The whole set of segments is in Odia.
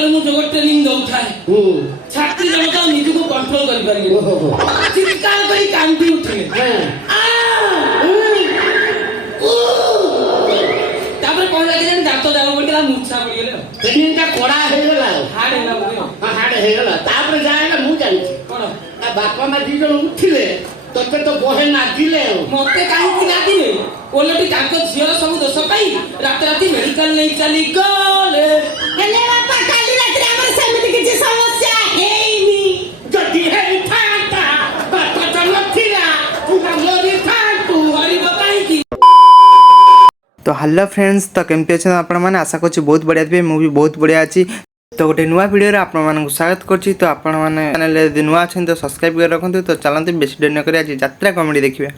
ଯେତେବେଳେ ମୁଁ ଯୋଗ ଟ୍ରେନିଂ ଦଉଥାଏ ଛାତ୍ରୀ ଜଣକ ନିଜକୁ କଣ୍ଟ୍ରୋଲ କରିପାରିବେ ଚିତ୍କାର କରି କାନ୍ଦି ଉଠିଲେ ତାପରେ କଣ ଲାଗିଲା ଦାନ୍ତ ଦାଗ ପଡିଗଲା ମୂର୍ଚ୍ଛା ପଡିଗଲେ ଟ୍ରେନିଂଟା କଡା ହେଇଗଲା ହାର୍ଡ ହେଲା ହାର୍ଡ ହେଇଗଲା ତାପରେ ଯାହା ହେଲା ମୁଁ ଜାଣିଛି କଣ ବାପା ମା ଦି ଜଣ ଉଠିଲେ ତତେ ତ ବହେ ନାଚିଲେ ମତେ କାହିଁକି ଲାଗିଲେ ଓଲଟି ତାଙ୍କ ଝିଅର ସବୁ ଦୋଷ ପାଇଁ ରାତି ରାତି ମେଡିକାଲ ନେଇ ଚାଲି ଗଲେ ହେଲେ ବାପା କାଲି ରାତିରେ ଆମର ସେମିତି କିଛି ସମସ୍ୟା ହେଇନି ଯଦି ହେଇଥାନ୍ତା ବାପା ତ ନଥିଲା ପୁରା ମରିଥାନ୍ତୁ ହରିବ କାହିଁକି। तो हेलो फ्रेंड्स तो केमती अच्छे आपण मैंने आशा करूँ बहुत बढ़िया थे मुझे बहुत बढ़िया अच्छी तो गोटे नुआ वीडियो आपण मानक स्वागत करुँची तो आपण मैंने चैनल नुआ अच्छे तो सब्सक्राइब कर रखते तो चलते बेसी डेरी नक आज यात्रा कमेडी देखिए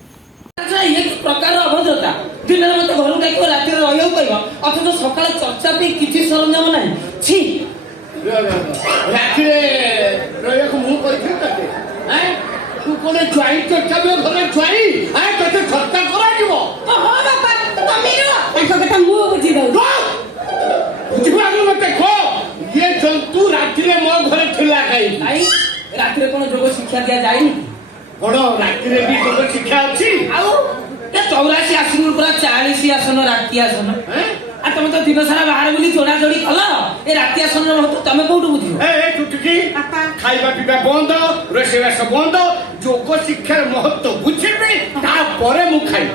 प्रकार अभद्रता दिन मत घर डाक रात रही कह अथच सका चर्चा किसी सरंजाम ना छी ରାତିରେ ରହିବାକୁ ମୁଁ କହିଥିଲି ତତେ ତୁ କଣ ଜ୍ୱାଇଁ ଚର୍ଚ୍ଚା ଘରେ ଜ୍ୱାଇଁ ତତେ ଚର୍ଚ୍ଚା କରାଯିବ ହଁ ବାପା ତମେ ରୁହ ତାଙ୍କ କଥା ମୁଁ ବୁଝି ଦଉଛି ବୁଝିବାକୁ ମତେ କହ ଇଏ ଜନ୍ତୁ ରାତିରେ ମୋ ଘରେ ଥିଲା କାହିଁକି ରାତିରେ କଣ ଯୋଗ ଶିକ୍ଷା ଦିଆଯାଏନି କଣ ରାତିରେ ବି ଯୋଗ ଶିକ୍ଷା ଅଛି ଆଉ 84 ଆସନ ପୁରା 40 ଆସନ ରାତି ଆସନ ତମେ ତ ଦିନ ସାରା ବାହାରେ ବୁଲି ଚୋଡ଼ା ଚୋଡ଼ି କଲ ଏ ରାତି ଆସନ ତମେ କୋଉଠୁ ବୁଝିବ ଖାଇବା ପିଇବା ବନ୍ଦ ରୋଷେଇବାସ ବନ୍ଦ ଯୋଗ ଶିକ୍ଷାର ମହତ୍ଵ ବୁଝିବି ତାପରେ ମୁଁ ଖାଇବି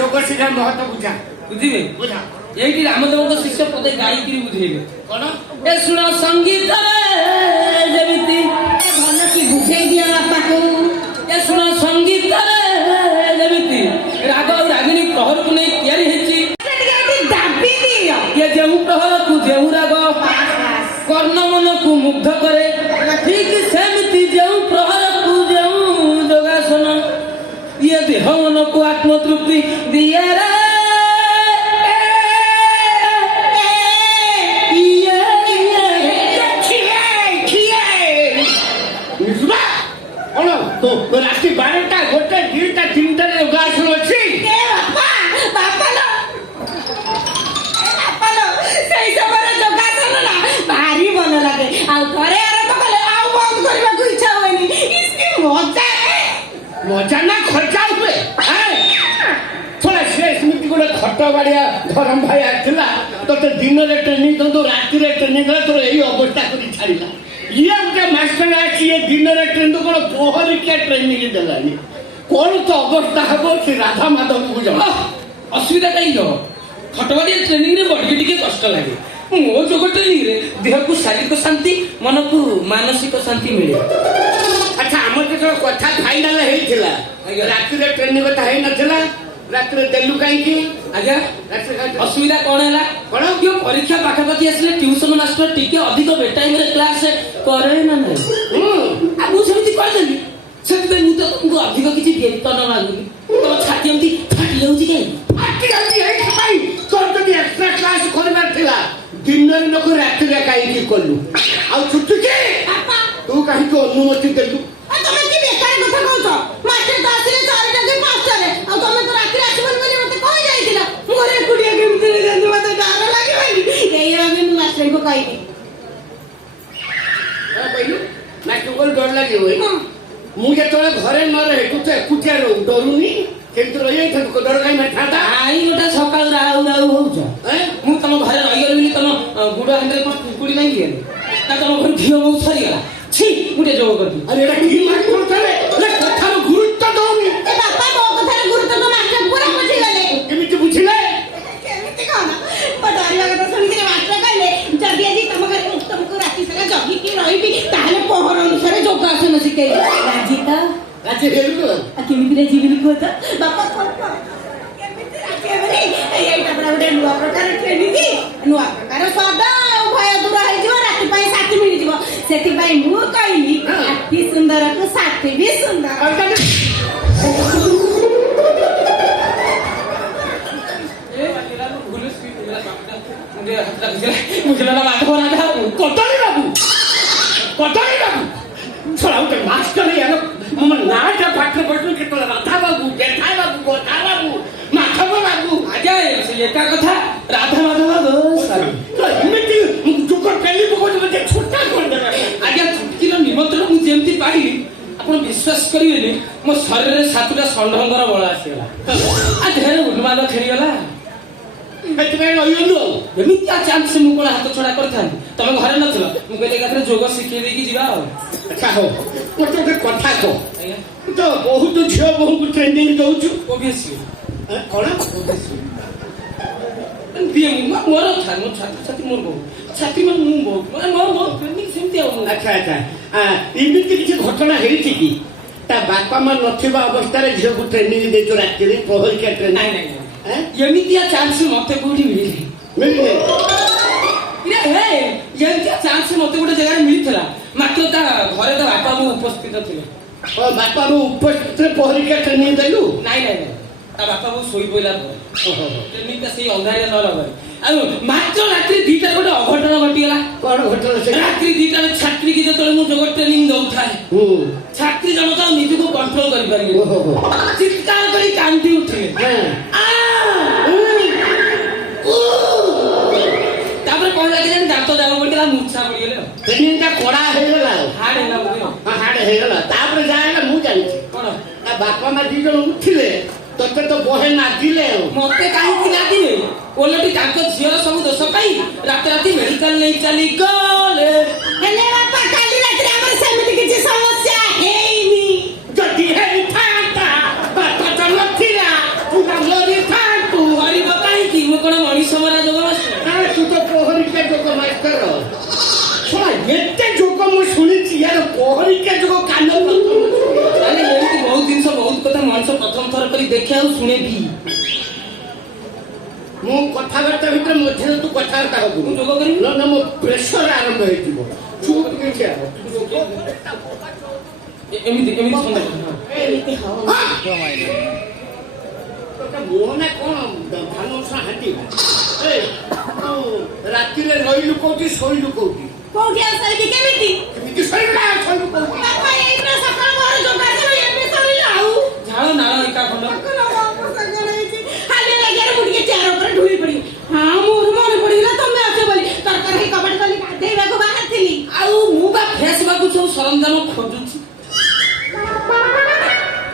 ଯୋଗ ଶିକ୍ଷାର ମହତ୍ଵ ବୁଝା ବୁଝିବେ ବୁଝା ଏଇଠି ରାମଦେବଙ୍କ ଶିଷ୍ୟ ପଦେ ଗାଇକିରି ବୁଝେଇବେ କଣ ଏ ଶୁଣ ସଙ୍ଗୀତରେ ଯେମିତି ଭଲ କି ବୁଝେଇ ଦିଅ ବାପାକୁ ଏ ଶୁଣ ସଙ୍ଗୀତରେ ଯେମିତି ରାଗ ଆଉ ରାଗିଣୀ ପ୍ରହରକୁ ନେଇ ତିଆରି ହେଇଛି ଦାବି ଦିଅ ଏ ଯେଉଁ ପ୍ରହରକୁ ଯେଉଁ ରାଗ କର୍ଣ୍ଣ ମନକୁ ମୁଗ୍ଧ କରେ ଠିକ ସେମିତି ଯେଉଁ ପ୍ରହରକୁ ଯେଉଁ ଯୋଗାସନ ଇଏ ଦେହ ମନକୁ ଆତ୍ମତୃପ୍ତି ଦିଏ ରେ ରାତି 12ଟା 1ଟା 2ଟା 3ଟାରେ ଯୋଗାସନ ଅଛି ସେଇ ସମୟରେ ଯୋଗାସନ ନା ଭାରି ଭଲ ଲାଗେ ଆଉ ଥରେ ଆରମ୍ଭ କଲେ ଆଉ ବନ୍ଦ କରିବାକୁ ଇଚ୍ଛା ହୁଏନି ମଜା ମଜା ନା ଖର୍ଚ୍ଚା ହୁଏ ସେ ସେମିତି ଗୋଟେ ଖଟ ବାଡିଆ ଧରମ ଭାଇ ଆସିଥିଲା ତତେ ଦିନରେ ଟ୍ରେନିଂ ଦଉ ରାତିରେ ଟ୍ରେନିଂ କଲା ତୋର ଏଇ ଅବସ୍ଥା କରି ଛାଡ଼ିଲା ଇଏ ଗୋଟେ ମାଷ୍ଟର ଅଛି ଏ ଦିନରେ ଟ୍ରେନିଂ କଣ ପହରିକିଆ ଟ୍ରେନିଂ ଦେଲାନି କଣ ତ ଅବସ୍ଥା ହବ ସେ ରାଧା ମାଧବକୁ ଜଣା ଅସୁବିଧା କାହିଁକି ହବ ଖଟବାଡିଆ ଟ୍ରେନିଂରେ ବଡିକି ଟିକେ କଷ୍ଟ ଲାଗେ ମୋ ଯୋଗ ଟ୍ରେନିଂରେ ଦେହକୁ ଶାରୀରିକ ଶାନ୍ତି ମନକୁ ମାନସିକ ଶାନ୍ତି ମିଳେ ଆଚ୍ଛା ଆମର ଯେତେବେଳେ କଥା ଫାଇନାଲ ହେଇଥିଲା ରାତିରେ ଟ୍ରେନିଂ କଥା ହେଇନଥିଲା ରାତିରେ ଦେଲୁ କାହିଁକି ଆଜ୍ଞା ଅସୁବିଧା କଣ ହେଲା କଣ ପରୀକ୍ଷା ପାଖାପାଖି ଆସିଲେ ଟ୍ୟୁସନ ମାଷ୍ଟର ଟିକେ ଅଧିକ ବେଟାଇମରେ କ୍ଲାସ କରେ ନା ନାହିଁ ଆଉ ମୁଁ ସେମିତି କରିଦେଲି ସେଥିପାଇଁ ମୁଁ ତ ତୁମକୁ ଅଧିକ କିଛି ବେତନ ମାଗୁନି ତମ ଛାତି ଏମିତି ଫାଟି ଯାଉଛି କାହିଁକି ତୋର ଯଦି ଏକ୍ସଟ୍ରା କ୍ଲାସ କରିବାର ଥିଲା ଦିନରେ ଲୋକ ରାତିରେ କାହିଁକି କଲୁ ଆଉ ଛୁଟୁଛି ତୁ କାହିଁକି ଅନୁମତି ଦେଲୁ ତମେ କି ବେକାର କଥା କହୁଛ ମାଷ୍ଟର ତ ଆସିଲେ 4ଟା କି 5ଟାରେ ଆଉ ତମେ ତ ରାତିରେ ଆସିବନି ବୋଲି ମତେ କହି ଯାଇଥିଲ ମୁଁ ଘରେ ଏକୁଟିଆ କେମିତି ରହିଯାନ୍ତି ମତେ ଡର ଲାଗିବନି ଏଇ ଭାବେ ମୁଁ ମାଷ୍ଟରଙ୍କୁ କହିବି କହିଲୁ ମାଷ୍ଟରଙ୍କୁ ଡର ଲାଗିବ ମୁଁ ଯେତେବେଳେ ଘରେ ନ ରହେ ତୁ ତ ଏକୁଟିଆ ରହୁ ଡରୁନି କେମିତି ରହିଯାଇଥାନ୍ତୁ ଡର କାହିଁ ମାରିଥାନ୍ତା ଆଇ ଗୋଟେ ସକାଳୁ ରାଉ ରାଉ ହଉଛ ମୁଁ ତମ ଘରେ ରହିଗଲି ବୋଲି ତମ ଗୁଡ ହାଣ୍ଡରେ କଣ କୁକୁଡ଼ି ନାହିଁ ଦିଏନି ନା ତମ ଘରେ ଝିଅ ବହୁତ ସରିଗଲା ଛି ମୁଁ ଟିକେ ଯୋଗ କରିବି ଆରେ ଏଟା କି ମାଷ୍ଟର କଥାର ଗୁରୁତ୍ୱ ଦଉନି ବାପା ମୋ କଥାର ଗୁରୁତ୍ୱ ତ ମାଷ୍ଟର ପୁରା ବୁଝିଗଲେ କେମିତି ବୁଝିଲେ କେମିତି କଣ ମୋ ଡରିବା କଥା ଶୁଣିକିରି ମାଷ୍ଟର କହିଲେ ଯଦି ଆଜି ତମ ଘରେ ତମକୁ ରାତି ସାରା ଜଗିକି ରହିବି ତାହେଲେ ପହର ଅନୁସାରେ ଯୋଗାସନ ଶିଖେଇବି ରାଜି ତ ରାଜି ହେଲୁ କେମିତି ରାଜିବିନି କୁହ ତ ବାପା କେମିତି ରାଜି ହେବନି ଏଇଟା ପୁରା ଗୋଟେ ନୂଆ ପ୍ରକାର ଟ୍ରେନିଂ ନୂଆ ପ୍ରକାର ସ୍ୱାଦ ଆଉ ଭୟ ଦୂର ହେଇଯିବ ରାତି ପାଇଁ ସାଥି ମିଳିଯିବ ସେଥିପାଇଁ ମୁଁ କହିଲି ଆଖି ସୁନ୍ଦରକୁ ସାଥି ବି ସୁନ୍ଦର କଦଳୀ ବାବୁ ଛଡ଼ା ଗୋଟେ ମାଷ୍ଟର ମୋ ନାଁଟା ପାଠ ପଢୁଛୁ କେତେବେଳେ ରାଧା ବାବୁ ଜେଠା ବାବୁ ଗୋଠା ବାବୁ ମାଧବ ବାବୁ ଆଜ୍ଞା ଏକା କଥା ରାଧା ମାଧବ ଗୋସ୍ୱାମୀ। ତ ଏମିତି ଯୁଗ ଟେଲି ପକଉଛି ମୋତେ ଛୋଟା କରିଦେବେ। ଆଜ୍ଞା ଛୁଟିର ନିମନ୍ତ୍ରଣ ମୁଁ ଯେମିତି ପାଇଲି ଆପଣ ବିଶ୍ୱାସ କରିବେନି ମୋ ଶରୀରରେ 7ଟା ଷଣ୍ଢଙ୍କର ବଳ ଆସିଗଲା। ଆଉ ଦେହରେ ଉନ୍ମାଦ ଖେଳିଗଲା। ସେଥିପାଇଁ ରହିଗଲୁ ଆଉ। ଏମିତିଆ ଚାନ୍ସ ମୁଁ କଣ ହାତ ଛଡା କରିଥାନ୍ତି? ତମେ ଘରେ ନଥିଲ, ମୁଁ କହିଲି ଏକାଥରେ ଯୋଗ ଶିଖେଇ ଦେଇକି ଯିବା ଆଉ। ଆଚ୍ଛା ହଉ ମୋତେ ଗୋଟେ କଥା କହ। ଆଜ୍ଞା ତୁ ତ ବହୁତ ଝିଅ ବୋହୂଙ୍କୁ ଟ୍ରେନିଂ ଦଉଛୁ। ଓବିଏସଲି କଣ ଦିଏ ମୁଁ ମୋର ଛାତ୍ରଛାତ୍ରୀ ମୋର ବହୁ ଛାତ୍ରୀ ମାନେ ମୁଁ ବହୁତ ମାନେ ମୋର ଟ୍ରେନିଂ ସେମିତି ଆଉ। ଆଚ୍ଛା ଆଚ୍ଛା ଏମିତି କିଛି ଘଟଣା ହେଇଛି କି ତା ବାପା ମା ନଥିବା ଅବସ୍ଥାରେ ଝିଅକୁ ଟ୍ରେନିଂ ଦେଇଛୁ ରାତିରେ ପ୍ରହରିକା ନାଇଁ ଟ୍ରେନିଂ? ନାଇଁ ଏମିତିଆ ଚାନ୍ସ ମତେ କୋଉଠି ମିଳିନି। ମିଳିନି? ଏମିତିଆ ଚାନ୍ସ ମତେ ଗୋଟେ ଜାଗାରେ ମିଳିଥିଲା, ମାତ୍ର ତା ଘରେ ତା ବାପା ବୋଉ ଉପସ୍ଥିତ ଥିଲେ। ବାପା ମା ଉପସ୍ଥିତିରେ ପ୍ରହରିକା ଟ୍ରେନିଂ ଦେଲୁ? ନାଇଁ ନାଇଁ ନାଇଁ ତା ବାପା ବୋଉ ଶୋଇ ପଇଲା ପରେ ଟ୍ରେନିଂଟା ସେଇ ଅନ୍ଧାରିଆ ନ ରହେ। ଆଉ ମାତ୍ର ରାତ୍ରି 2ଟାରେ ଗୋଟେ ଅଘଟଣ ଘଟିଗଲା। କଣ ଘଟଣା ସେ? ରାତ୍ରି 2ଟାରେ ଛାତ୍ରୀ କି ଯେତେବେଳେ ମୁଁ ଯୋଗ ଟ୍ରେନିଂ ଦଉଥାଏ, ଛାତ୍ରୀ ଜଣକ ଆଉ ନିଜକୁ କଣ୍ଟ୍ରୋଲ କରିପାରିବେ, ଚିତ୍କାର କରି କାନ୍ଦି ଉଠିଲେ। ତାପରେ କଣ ଲାଗିଲାନି ଦାନ୍ତ ଦାଗ ପଡିଗଲା, ମୂର୍ଚ୍ଛା ପଡିଗଲେ। ଟ୍ରେନିଂଟା କଡା ହେଇଗଲା ଆଉ। ହାର୍ଡ ହେଲା ବୋଧେ। ହାର୍ଡ ହେଇଗଲା। ତାପରେ ଯାହା ହେଲା ମୁଁ ଜାଣିଛି। କଣ ତା ବାପା ମା 2 ଜଣ ଉଠିଲେ, ତତେ ତ ବହେ ନାଦିଲେ ଆଉ। ମତେ କାହିଁକି ଲାଗିଲେ? ଓଲଟି ତାଙ୍କ ଝିଅର ସବୁ ଦୋଷ ପାଇଁ ରାତି ରାତି ମେଡିକାଲ ନେଇ ଚାଲି ଗଲେ। ହେଲେ ବାପା କାଲି ରାତିରେ ଆମର ସେମିତି କିଛି ସମସ୍ୟା ହେଇନି। ଯଦି ହେଇଥାନ୍ତା ବାପା ତ ନଥିଲା, ତୁ ମରିଥାନ୍ତୁ। ହରିବ କାହିଁକି? ମୁଁ କଣ ମଣିଷ ମରା ଯୋଗ ତୁ ତ ପ୍ରହରିକା ଯୋଗ ମାଷ୍ଟର। ଶୁଣ ଏତେ ଯୋଗ ମୁଁ ଶୁଣିଛି, ୟାର ପ୍ରହରିକା ଯୋଗ କାନ ମାନେ ଏମିତି ବହୁତ ଜିନିଷ ବହୁତ କଥା ମଣିଷ ପ୍ରଥମ ଥର କରି ଦେଖେ ଆଉ ଶୁଣେ ବି। ମୁଁ କଥାବାର୍ତ୍ତା ଭିତରେ ମଝିରେ ତୁ କଥାବାର୍ତ୍ତା ହବୁ। ମୁଁ ଯୋଗ କରିବି ନା ନା ମୋ ପ୍ରେସର ଆରମ୍ଭ ହେଇଯିବ। ଚୁପ୍ କିଛି ହବ। ଏମିତି ଏମିତି ସନ୍ଦେହ। ଏମିତି ହଉ। ମୁହଁ ନା କଣ ଧାନ ହାଣ୍ଡି? ରାତିରେ ରହିଲୁ କୋଉଠି, ଶୋଇଲୁ କୋଉଠି? କୋଉଠି ଆଉ ଶୋଇବି କେମିତି? କେମିତି ଶୋଇଲୁ ଶୋଇଲୁ କୋଉଠି? ବାପା ଏଇଟା ସକାଳ ମୋର ଯୋଗାଯୋଗ ଏବେ ସରିଲା ଆଉ। ଝାଳ ନାଳ ଏକା ଖଣ୍ଡ। ହାଲିଆ ଲାଗିବାରେ ମୁଁ ଟିକେ ଚେୟାର ଉପରେ ଢୁଳି ପଡିବି। ହଁ ମୋର ମନେ ପଡିଗଲା ତମେ ଆସ ବୋଲି। ତରକାରୀ ହେଇ କବାଟ ଗଲି ଗାଧେଇବାକୁ ବାହାରିଥିଲି। ଆଉ ମୁଁ ବା ଫେସ୍ ବାକୁ ସବୁ ସରଞ୍ଜାମ ଖୋଜୁଛି।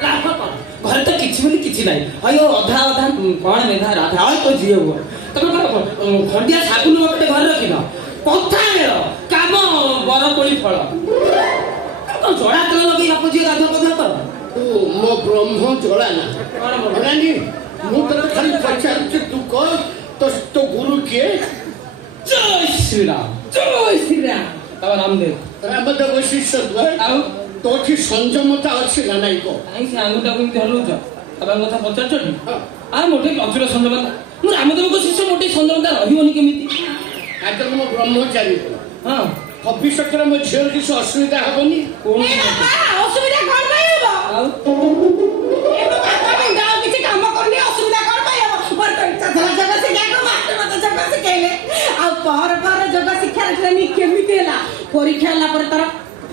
ଲାଭ କଣ? ଘରେ ତ କିଛି ବୋଲି କିଛି ନାହିଁ। ଅଧା ଅଧା କଣ ମେଧା ରାଧା ଅଳ୍ପ ଝିଅ ହୁଅ। ତମେ କଣ ଖଣ୍ଡିଆ ସାବୁନ ଗୋଟେ ଘରେ ରଖିନ? କଥା ମେଳ କାମ ବରକୋଳି ଫଳ। କଣ ଜଡ଼ା ତେଲ ଲଗେଇ ବାପ ଝିଅ ଗାଧୁଆ ପାଧୁଆ କର? ମୋ ବ୍ରହ୍ମ ଜଳା ନା କଣ ବ୍ରହ୍ମ? ଅନାନି, ମୁଁ ତତେ ଖାଲି ପଚାରୁଛି ତୁ କହ ତୋ ଗୁରୁ କିଏ? ଜୟ ଶ୍ରୀରାମ ଜୟ ଶ୍ରୀରାମ। ବାବା ରାମଦେବ। ରାମଦେବ ଶିଷ୍ୟ ଆଉ ତୋଠି ସଂଯମତା ଅଛି ନା ନାଇଁ କହ? କାହିଁ ସେ ଆଙ୍ଗୁଟାକୁ ଏମିତି ହଲଉଛ? ବାବାଙ୍କ କଥା ପଚାରୁଛ ଟି? ଆଉ ମୋଟେ ପ୍ରଚୁର ସଂଯମତା। ମୁଁ ରାମଦେବଙ୍କ ଶିଷ୍ୟ, ମୋଟେ ସଂଯମତା ରହିବନି କେମିତି? ଆଜି ମୋ ବ୍ରହ୍ମଚାରୀ। ହଁ ଭବିଷ୍ୟତରେ ମୋ ଝିଅର କିଛି ଅସୁବିଧା ହବନି? କୌଣସି ଅସୁବିଧା କଣ ପାଇଁ ହବ? ଆଉ ଆଉ କିଛି କାମ କରୁନି, ଅସୁବିଧା କଣ ପାଇଁ ହବ? ମୋର ତ ଇଚ୍ଛା ଥିଲା ଯୋଗ ଶିଖିବାକୁ, ମାଷ୍ଟର ମତେ ଯୋଗ ଶିଖେଇଲେ। ଆଉ ପହର ଯୋଗ ଶିକ୍ଷାର ଟ୍ରେନିଂ କେମିତି ହେଲା? ପରୀକ୍ଷା ହେଲା ପରେ ତାର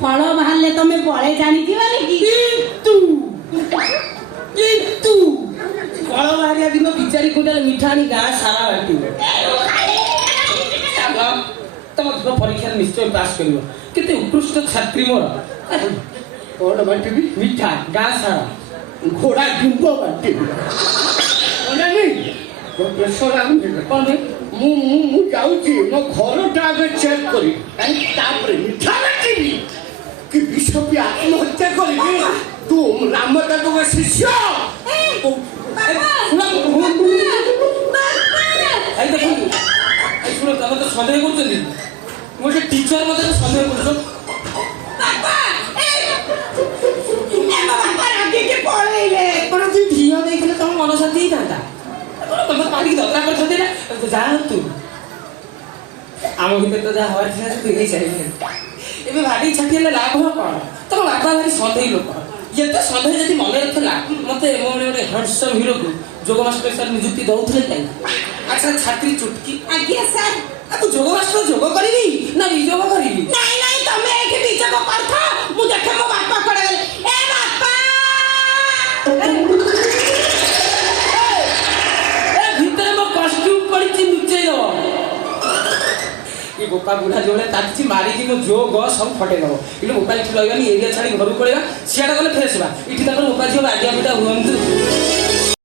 ଫଳ ବାହାରିଲେ ତମେ ବଳେ ଜାଣିଯିବାନି କି? କିନ୍ତୁ ଫଳ ବାହାରିବା ଦିନ ବିଚାରି କୋଟାରେ ମିଠା ଆଣି ଗାଁ ସାରା ବାଣ୍ଟିବ। ତମ ଝିଅ ପରୀକ୍ଷାରେ ନିଶ୍ଚୟ ପାସ୍ କରିବ। କେତେ ଉତ୍କୃଷ୍ଟ ଛାତ୍ରୀ ମୋର। କଣ ବାଣ୍ଟିବି? ମିଠା ଗାଁ ସାରା। ଘୋଡ଼ା ଡୁମ୍ବ ବାଣ୍ଟିବି। କଣ ପାଇଁ? ମୁଁ ଯାଉଛି ମୋ ଘରଟା ଆଗେ ଚେକ୍ କରି, ତାପରେ ମିଠା ବାଣ୍ଟିବି କି ବିଷପି ଆତ୍ମହତ୍ୟା କରିବି? ତୁ ରାମଦେବଙ୍କ ଶିଷ୍ୟ? ଶୁଣ ତମେ ତ ସନ୍ଦେହ କରୁଛନ୍ତି। ମୁଁ ଗୋଟେ ଟିଚର ମତେ ସନ୍ଦେହ କରୁଛ। କଣ ତୁଇ ଝିଅ ଦେଇଥିଲେ ତମ ମନ ଶାନ୍ତି ହେଇଥାନ୍ତା? ତମେ ପାଣିକି ଦରକାର କରିଛନ୍ତି ନା ଯାଆନ୍ତୁ। ଆମ ଭିତରେ ତ ଯାହା ହବାର ଥିଲା ସେ ହେଇସାରିଲେଣି। ଏବେ ଭାଡ଼ି ଛାଟି ହେଲେ ଲାଭ କଣ? ତମ ବାପା ଭାରି ସନ୍ଦେହୀ ଲୋକ। ଏତେ ସନ୍ଦେହ ଯଦି ମନରେ ଥିଲା ମତେ ମୋ ଗୋଟେ ହ୍ୟାଣ୍ଡସମ୍ ହିରୋକୁ ଯୋଗ ମାଷ୍ଟର ସାର୍ ନିଯୁକ୍ତି ଦଉଥିଲେ କାହିଁକି? ଆଚ୍ଛା ଛାତ୍ରୀ ଚୁଟକି। ଆଜ୍ଞା ସାର୍। ଆଉ ଯୋଗ ମାଷ୍ଟର ଯୋଗ କରିବି ନା ବିଯୋଗ କରିବି? ନାଇଁ ନାଇଁ ତମେ ଏଠି ବିଯୋଗ କରୁଥ, ମୁଁ ଦେଖେ ମୋ ବାପା କୁଆଡେ ଗଲେ। ଏ ବାପା! ଭିତରେ ମୋ କଷ୍ଟ୍ୟୁମ ପଡିଛି ଲୁଚେଇ ଗୋପା ବୁଢା ଯୋଉଭଳିଆ ତାତିଛି ମାରିକି ମୋ ଜୋ ଗ ସବୁ ଫଟେଇ ଦବ କିନ୍ତୁ ଗୋପା ଏଠି ରହିବାନି ଏରିଆ ଛାଡି ଘରକୁ ପଳେଇବା ସିଆଡେ ଗଲେ ଫେସ୍ ବା ଏଠି ତାଙ୍କର ଗୋପା ଝିଅ ଆଜ୍ଞା ପିଟା ହୁଅନ୍ତୁ